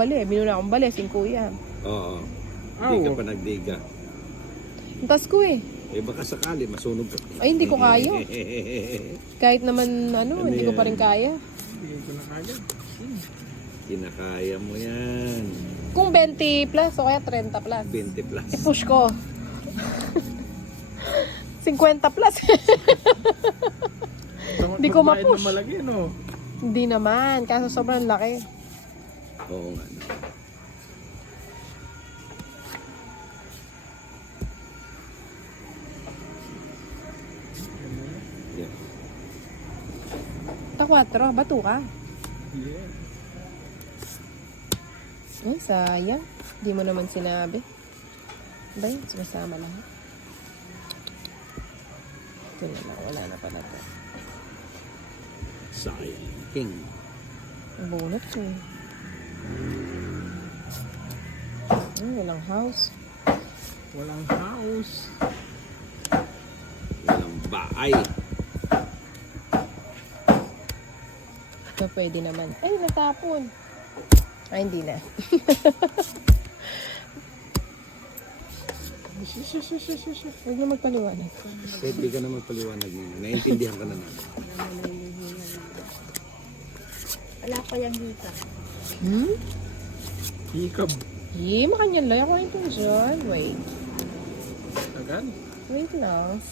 bali. Binuna akong bali, sing kuya. Oo. Hindi ka pa nagdiga. Ang tas ko eh. Eh baka sakali, masunog ka. Ay, hindi ko kaya. Kahit naman, hindi ko pa rin kaya. Hindi ko na kaya. Kinakaya mo yan. Kung 20 plus o kaya 30 plus. 20 plus. I-push ko. 50 plus. Hindi ko ma-push. Malaki, no? Hindi naman, kaso sobrang laki. Oo nga. Yeah. Ta 4, bato ka. Yeah. Ay, sayang. Hindi mo naman sinabi. Ba yun? Sumasama lahat. Ito na lang. Wala na pala to. Sayang. King. Ang bunot ko eh. Walang house. Walang house. Walang bahay. Ito pwede naman. Ay, natapon. Ay, hindi na. Huwag na magpaliwanag. Kahit di ka na magpaliwanag nyo. Naintindihan ka na namin. Wala pa yung hika. Hikab. Makanyang lang. Ako ito dyan. Wait. Agad? Wait lang.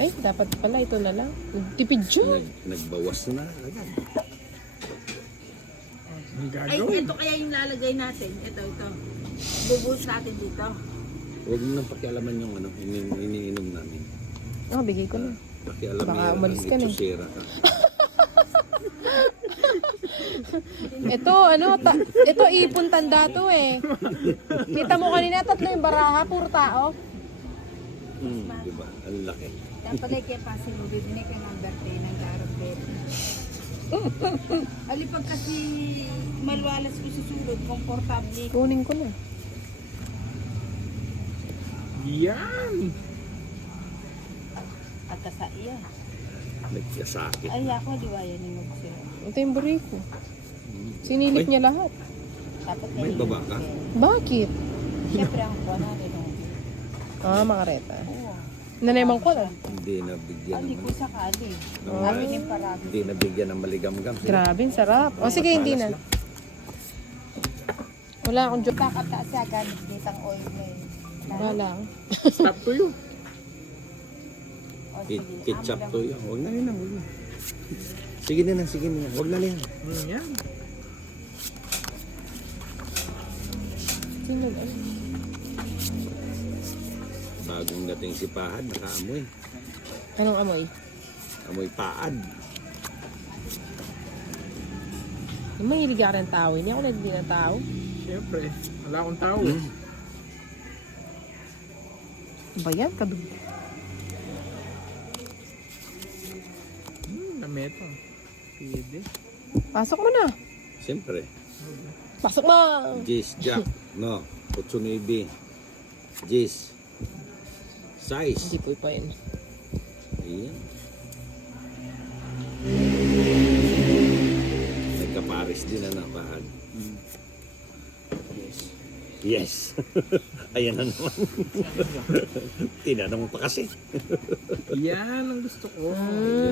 Ay, dapat pala ito na lang. Tipid dyan. Nagbawas na agad. Ang Ay, gagawin. ito kaya yung lalagay natin. Ito. Bubuhos natin dito. Huwag mo nang pakialaman yung iniinom namin. Bigay ko na. Pakialam Baka yan umalis ka na. itsusera ka. Ito, ito ipon tanda to eh. Kita mo kanina, 3 yung baraha, puro tao. Diba? Ang laki. Dapat ay kaya pasin mo, bibili ka ng birthday ng garong birthday. Alipag kasi malwalas ko susulod, komportable. Kunin ko na. Yan. At sa iya. Nagkasakit. Ay, ako, diwaya ni mo sila. Ito yung buriko. Sinilip niya lahat. Dapat May baba ka? Bakit? Siyempre, ang kuha natin. Makareta. Oo. Nanayman ko na. Hindi nabigyan Hindi ko naman. sakali. Oo. Sabi niya parang. Hindi nabigyan ng maligamgam. Grabe, ang sarap. O sige, hindi na. Wala akong joke. Kakata siya gamit ditang oil na yun. Wala lang. Stop to you. O, sige. Ketchup to yan. Huwag na rin. Huwag na. Sige na. Huwag na rin. Yan. Sino ba? Bagong dating si Pahad, nakaamoy. Anong amoy? Amoy paad. Yung mahilig ka rin tao. Hindi ako nagiging ng tao. Siyempre. Wala akong tao. Ba yan? Kadug. Nameto. Pwede. Pasok mo na. Siyempre. Pasok mo. Jis, Jack. No. Kutsunebi. Jis. Size. Hindi po pa yun. Ayan. Nagkapares din na Pahad. Yes. Ayan na naman. Tinanong pa kasi. Yan ang gusto ko.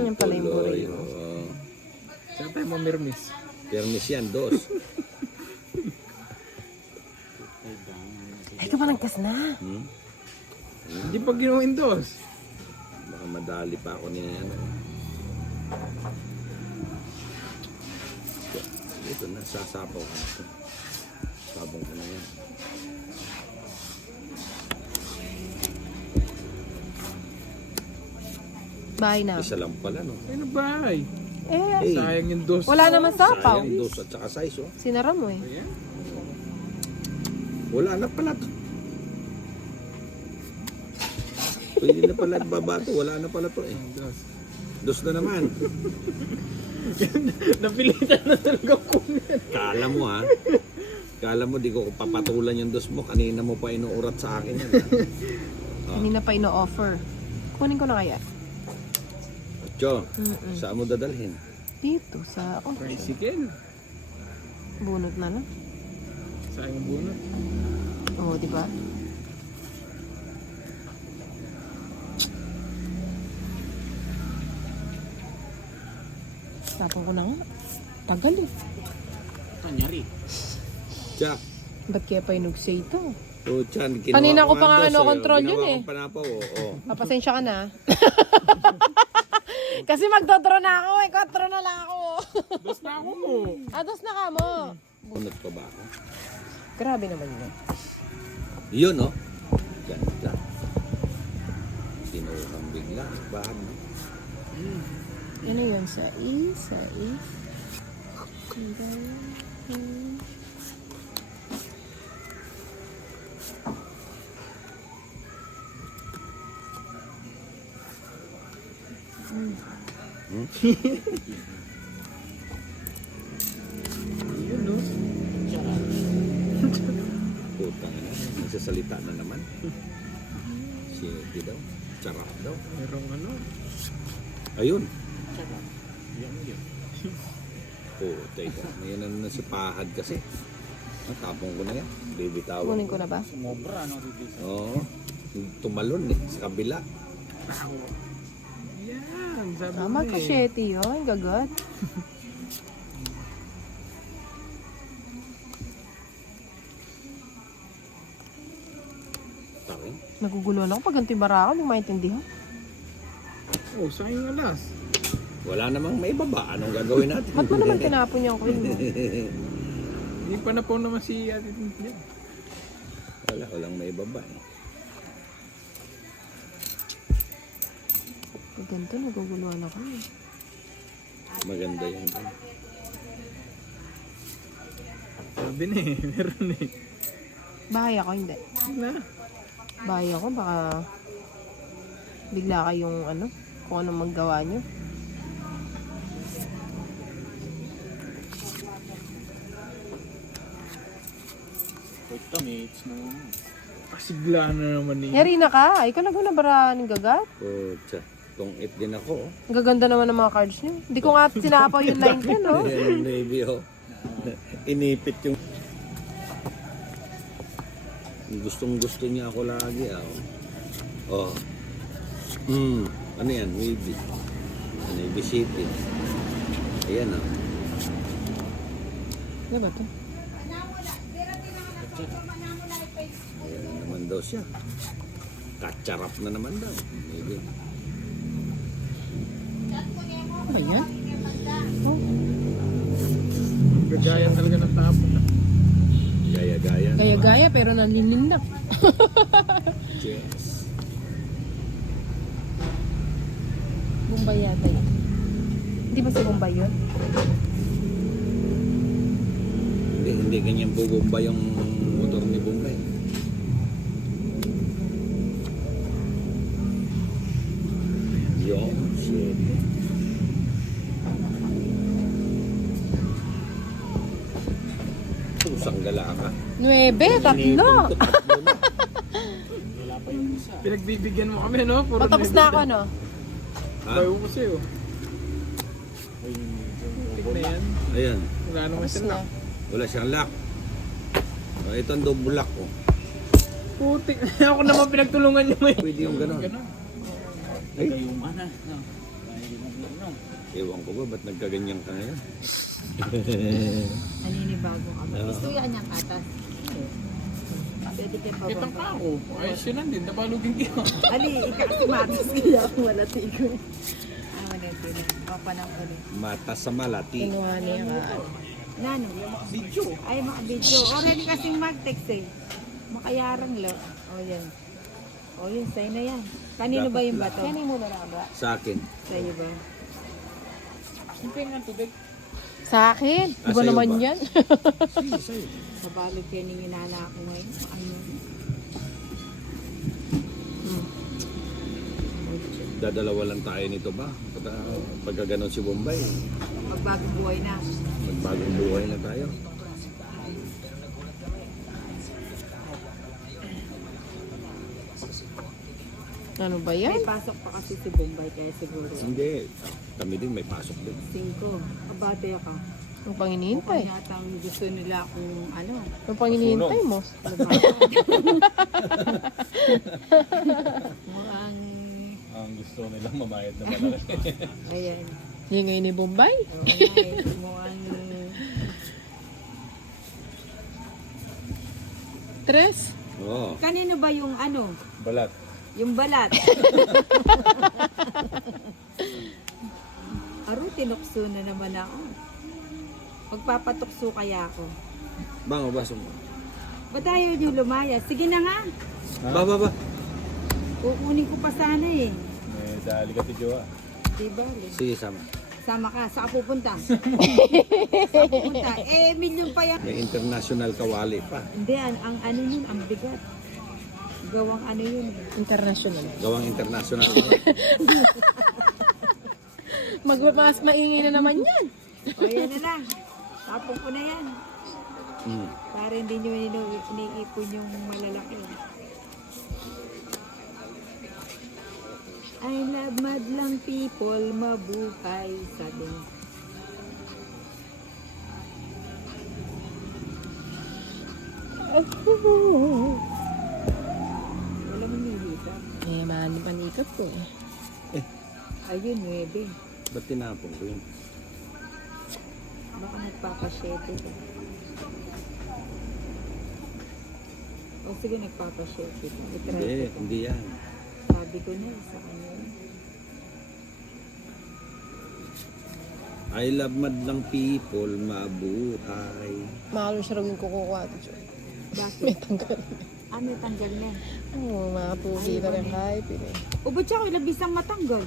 Yan pala yung Tuloy, buriko. oo. Saan tayo mamirmis? Permis yan, dos. Ay, ka pa nagkas na. Hindi pa ginawa dos. Baka madali pa ako niya yan. Ito na, sasapaw ka na ito. Sabong ko na yan. Bahay na. Isa lang pala, no? Ay, nabay. Eh, Sayang yung dos. wala naman sapaw. Sayang, dos at saka size, oh. Sinara mo eh. Ayan. Wala na pala to. Pwede na pala babato. Wala na pala to, eh. Dos. Dos na naman. Napilitan na talaga kunin. Kala mo, ha? Kala mo, di ko papatulan yung dos mo. Kanina mo pa inuurat sa akin yan, ha? Kanina pa ino-offer. Kunin ko na kaya. Cho, saan mo dadalhin? Dito sa Tricycle. bunot na no. Sayang bunot. Oo, di ba? Tapon ko na nga. Tagal eh. Kanyari. Jack. Ba't kaya pa inugsay ito? Oh, Chan, Kanina ko pa nga dos, ano-control yun ginawa eh. ko panapaw, oh. Papasensya ka na. Kasi magdodro na ako eh. 4 na lang ako. Dos na ako. Ados na ka mo. Bunot pa ba ako? Grabe naman yun. Yun, oh. Ganda. Tinuhang bigla. Bahag, no? Ano yun? Sa E? Sa E? Yun, no? Putang ina. Nagsasalita na naman. Siyete daw. Charap daw. Merong ano. Ayun. Puta ito. Ngayon na si Pahad kasi. Tapong ko na yan. Bibitawan. Kunin ko na ba? Oo. Tumalon eh. Sa kabila. Yan. Sabi Tama mo ka, eh. Shetty. Oh, ang gagat. Takin. Nagugulo lang pag ganito yung barako. Hindi maintindihan. Oh, sayang alas. Wala namang may baba. Anong gagawin natin? Ba't mo naman tinapon yung queen mo? Hindi pa na po naman si Ate Tintin. Walang may baba eh. Pag ganito, naguguluhan ako eh. Maganda yan. Sabi na eh. Meron eh. Bahay ako, hindi. Na. Bahay ako, baka bigla kayong ano, kung anong maggawa nyo. Pasigla na naman eh. Yari na ka, ikaw nagbunabara ng gagat. Pucha. Tong it din ako. Oh. Ang gaganda naman ng mga cards nyo. Hindi ko nga sinapaw yung line ko, no? Ayan, Navy, oh. Inipit yung... Gustong gusto niya ako lagi, ah. Oh. Ano yan? Navy. Navy City. Ayan, ah. Ano ba ito? Ayan naman daw siya. Katcharap na naman daw. Navy. Ano ba yan? Oh, Gagaya talaga ng tapon. Gaya-gaya. gaya-gaya pero nalilindak. Yes. Bombay yata yun. Hindi ba si Bombay yun? Hindi ganyan po bomba yung motor ni Bombay. Yo, shit. Pusang gala ka. 9, 3. Pinagbibigyan mo kami, no? Puro Matapos na ako, no? Ha? Bayo ko sa'yo. Tignan yan. Ayan. Wala naman Tapos siya na. na. Wala siyang lock. Oh, ito ang double lock ko. Putik. Ako naman pinagtulungan niyo eh. Pwede yung gano'n. Ganun. Ay. Ewan ko ba, ba't nagkaganyan ka ngayon? Naninibago ka ba? Gusto yan niyang atas. Pwede kayo Kitang pababa. ka ako. Ayos yun lang din. Nabalugin kayo. Ali, ikakasimatas kaya kung wala tigo. Wala tigo. Papa ng ulit. Mata sa malati. Kinuha niya ka. Nano? Video. Ay, makabidyo. Already kasing mag-text eh. Makayarang lo. O, yan. O, yun. Sa'yo na yan. Kanino ba yung bato? Yan yung muna na ba? Sa akin. Sa'yo ba? Siyempre nga tubig. Sa akin? Ah, Iba sa'yo naman ba? yan. Sabalog kayo ni inana ako ngayon. Ano? Dadalawa lang tayo nito ba? Pagka ganon si Bombay, Magbagong buhay na. magbagong buhay na tayo. Ano ba May yan? pasok pa kasi si Bombay kaya siguro. Hindi. Kami din may pasok din. 5. Abate ka. Ang panginihintay. Mukhang yata ang gusto nila kung ano. Ang panginihintay mo. Mukhang, Ang gusto nilang mamayad na malaki. ayan. Yung ngayon ni Bombay. Oo nga eh. Mukhang, Tres. Oo. kanino ba yung ano? Balat. Yung balat. Aro, tinukso na naman ako. Magpapatukso kaya ako. Bango, baso mo. Ba't ayaw niyo lumaya? Sige na nga. Ba. Kukunin ko pa sana eh. May dali ka tiyo ah. Diba? Sige, sama. Sama ka. Saan ka pupunta? Saan pupunta? Eh, milyon pa yan. May international kawali pa. Hindi, ang ano yun, ang bigat. Gawang ano yun. International. Gawang international. Mas maingay na naman yan. O, yan na lang. Tapon ko na yan. Hmm. Para hindi nyo iniipon yung malalaki. I love madlang people, mabuhay sa din. Wala mo nilita. Eh, mahal panikot ko eh. Ayun, 9. Ba't tinapon ko yun? Baka nagpapasyete ka. O sige, nagpapasyete ka. I-try Hindi, ko. hindi yan. Sabi ko na sa kanya. I love madlang people, mabuhay. Mahal siya rin kuko ko ate Jo. Bakit? May tanggal. May tanggal na. Oo, mga tubi na rin kahit eh. O ba't siya ko ilabisang matanggal?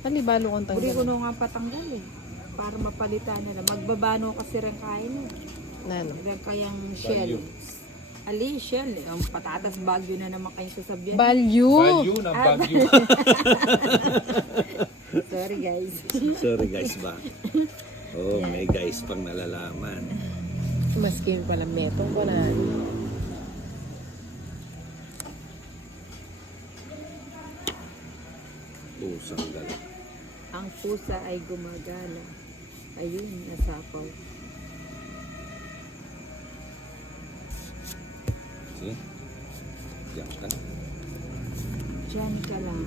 Talibalo kang Buri ko tanggal. nga patanggal eh. Para mapalitan nila. Magbabano kasi rin kain eh. Nano. Rin kayang shell. Ali, shell eh. Ang patatas bagyo na naman kayo sasabihan. Value. Value ng bagyo. Sorry guys. Sorry guys ba? Oh, may guys pang nalalaman. Maskin pala metong ko na. Pusang gala. Ang pusa ay gumagala. Ayun, nasapaw. See? Diyan ka. Diyan ka lang.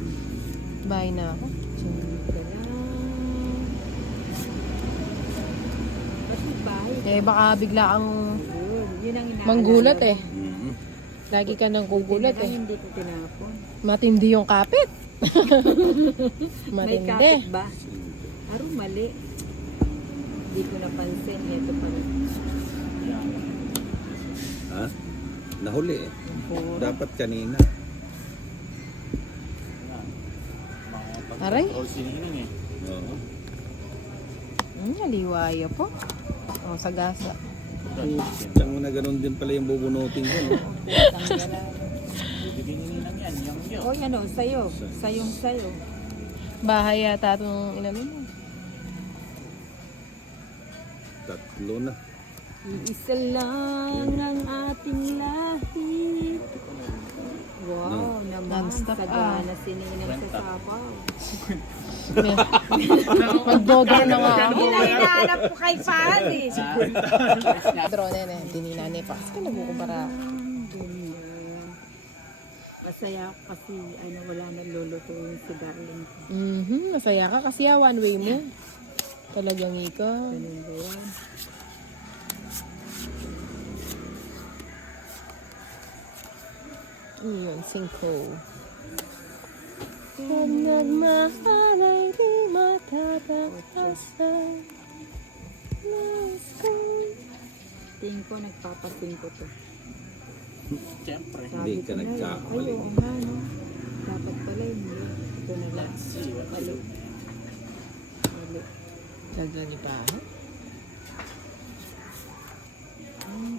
Bye na ako. Diyan ka lang. Ba't nagbahay ka? Eh, baka bigla ang Yun ang inaalala manggulat ko. eh. Lagi ka nang kugulat Ay, eh. hindi ko tinapon. Matindi yung kapit. May Matindi. kapit ba? Aro mali. Hindi ko napansin. Ito pala. Ha? Nahuli eh. Puro. Dapat kanina. Aray. All siningan eh. Oo. Naliwaya po. O, sa gasa. Diyan mo na ganun din pala yung bubunutin ko. No? Bibigyan lang yan. Yung yun. O yan o, sayo. Sayong sayo. Bahay yata itong inano mo. Tatlo na. Iisa lang ang ating lahi. Wow, naman. Non-stop, Sagana sininang sa sabaw. Mag-dodor na nga ako. Hinahanap ko kay Pari. Drone na eh. Dinina ni Pax. Ka nagkukumpara. Masaya ako kasi wala na lulutuin si Darling. Masaya ka kasi one way mo. Talagang ikaw. Ganun ba yan? Yun, singko. Pag nagmahal ay di matatakasan. Tingin ko nagpapasing ko to. Siyempre. Hindi ka Sabi ko na, nagkakamali. ay, oo nga, no? Dapat pala hindi. Ito na lang. Mali. Mali. Dagdag niyo pa.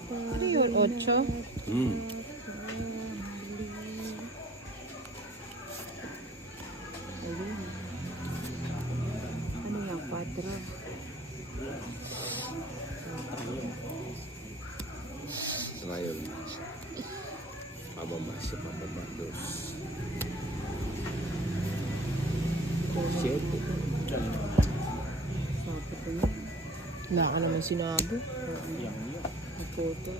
Ano yun? 8? Hmm. Ayun. Ano yan? 4. Trial na. Pababa siya, pababa. Dos. Siyete. Sabi ko na. Wala ka naman sinabi. Ang photo.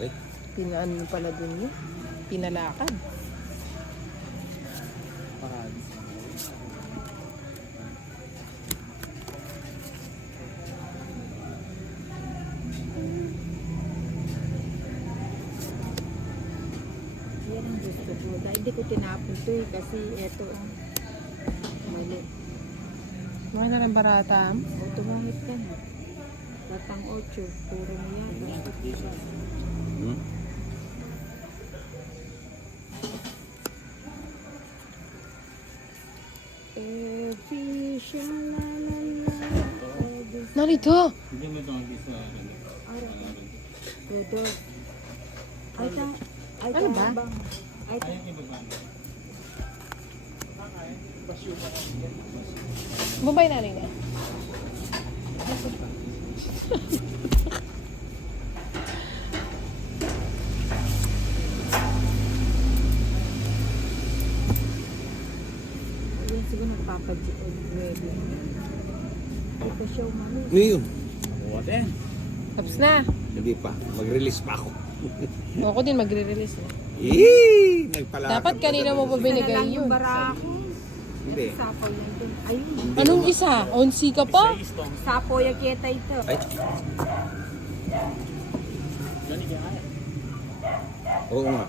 Ay, Pinaan mo pala dun yun. Pinalakad. Yan ang gusto ko. Dahil hindi ko tinapon to eh. Kasi eto ang mali. Mga na ng barata. O tumangit ka na. Batang 8. Puro na yan. hmm? Fish, la la la. Narito! Todo. Ay, ta. Ay, Ano ba? tabang. Ay, ta. Bumabay na rin eh. Ayun, siguro nagpapadyo. Nuebe. Ito siya umano. Ano yun? Tapos na. Hindi pa. Mag-release pa ako. Ako din magre-release eh. Yee! Nagpalakad Dapat kanina mo pa Isa na lang binigay yung yun. barako. Hindi. Sapo lang din. Ayun. Anong isa? Onsi ka pa? Sapo yung kita ito. Ay. Oo nga.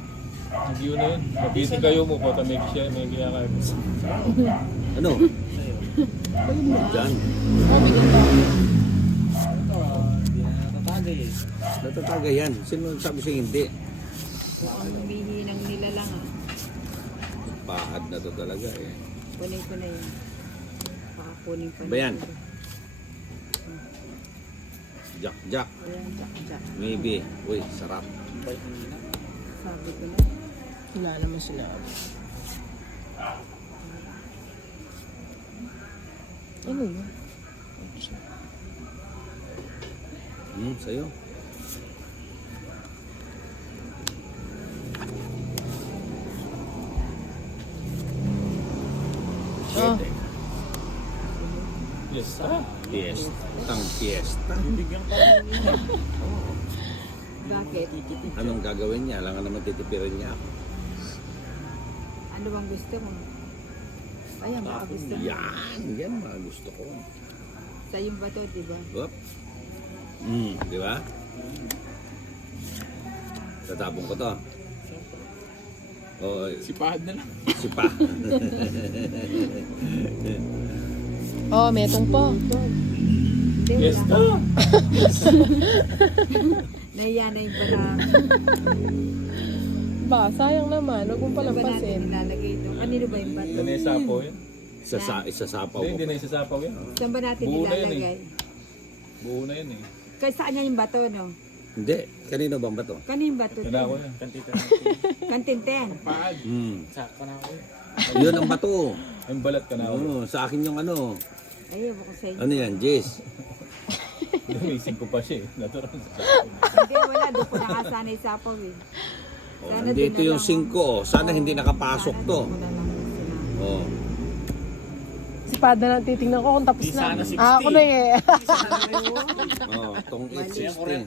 Hindi yun na yun. Mabisi kayo mo po. May siya. May kaya kayo. Ano? Diyan. Oh, bigyan ba? Natatagay yan. Sino sabi siya hindi? Mukhang humihinang nila lang ah. Pahad na to talaga eh. Kunin ko na yun. Pakakunin pa Ba yan? Jack, Jack. Ayan, jack. Maybe. Uy, sarap. Sabi ko na. Wala naman sinabi. Ano yun? Sa'yo. Oh, Yes. Fiesta. Fiesta. Bakit? Anong gagawin niya? Alam nga naman titipirin niya ako. Ano bang gusto mo? Ayan, baka gusto mo. Yan mga gusto ko. Sa yung bato, di ba? Whoop. Di ba? Tatapon ko to. Oo, Sipahad na lang. sipa. oh, metong po. Hindi, Yes wala. to. Nahiya na yung barako. Ba, sayang naman. Huwag mong Ano ba natin palampasin. nilalagay ito? Kanino ba yung bato? Hindi na isapaw yan. Isasapaw Hindi, ko. hindi na isasapaw yan. Saan ba natin Buo na yan nilalagay? Buo na yan eh. Kasi saan niya yung bato, no? Hindi. Kanino bang bato? Kanino yung bato? Tanda ko yan. Kantinten. Pahad. Saka na ako. Yun ang bato. Yung balat ka na ako. Oo, sa akin yung ano. Ay, ewan ko sa inyo. Ano yan, Jess? Lumising ko pa siya eh. Natural sa akin. Hindi, wala. Doon ko nakasanay sa apo eh. Oh, Sana nandito din na yung lang. 5. Oh. Sana hindi nakapasok to. Sana doon ko na lang sinabi. Oh. Si Pada na titingnan ko kung tapos na. Ako na eh. Oh, tong 860.